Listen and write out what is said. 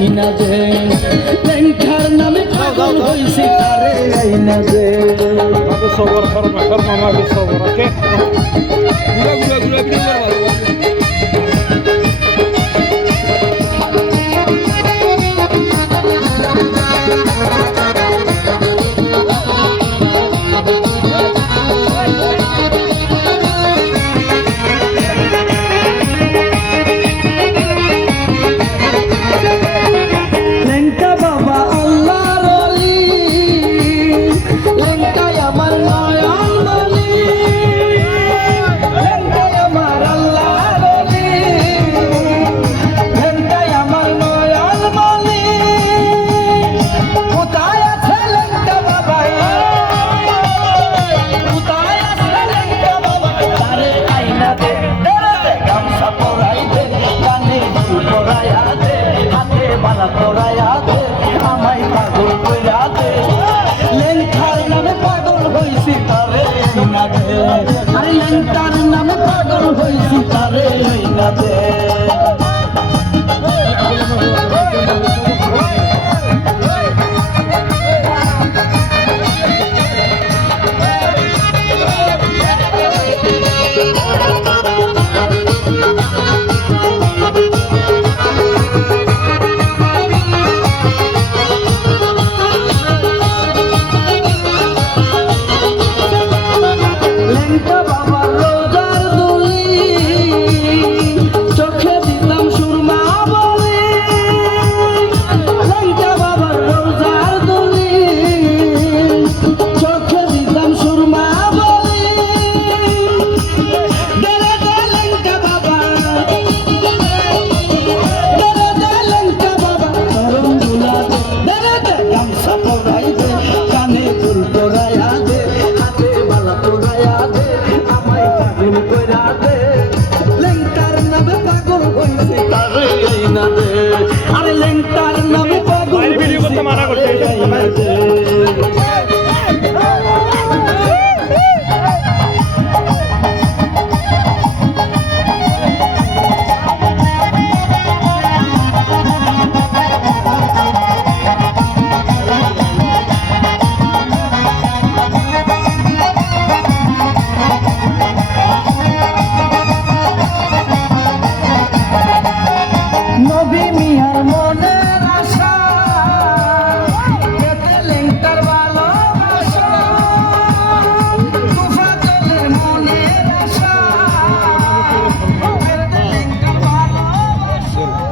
নাই না যে ল্যাংটার নামে পাগল হইছি তারে নাই না যে সবর ফরমা সবর আছে Thank you. তার এই না মনে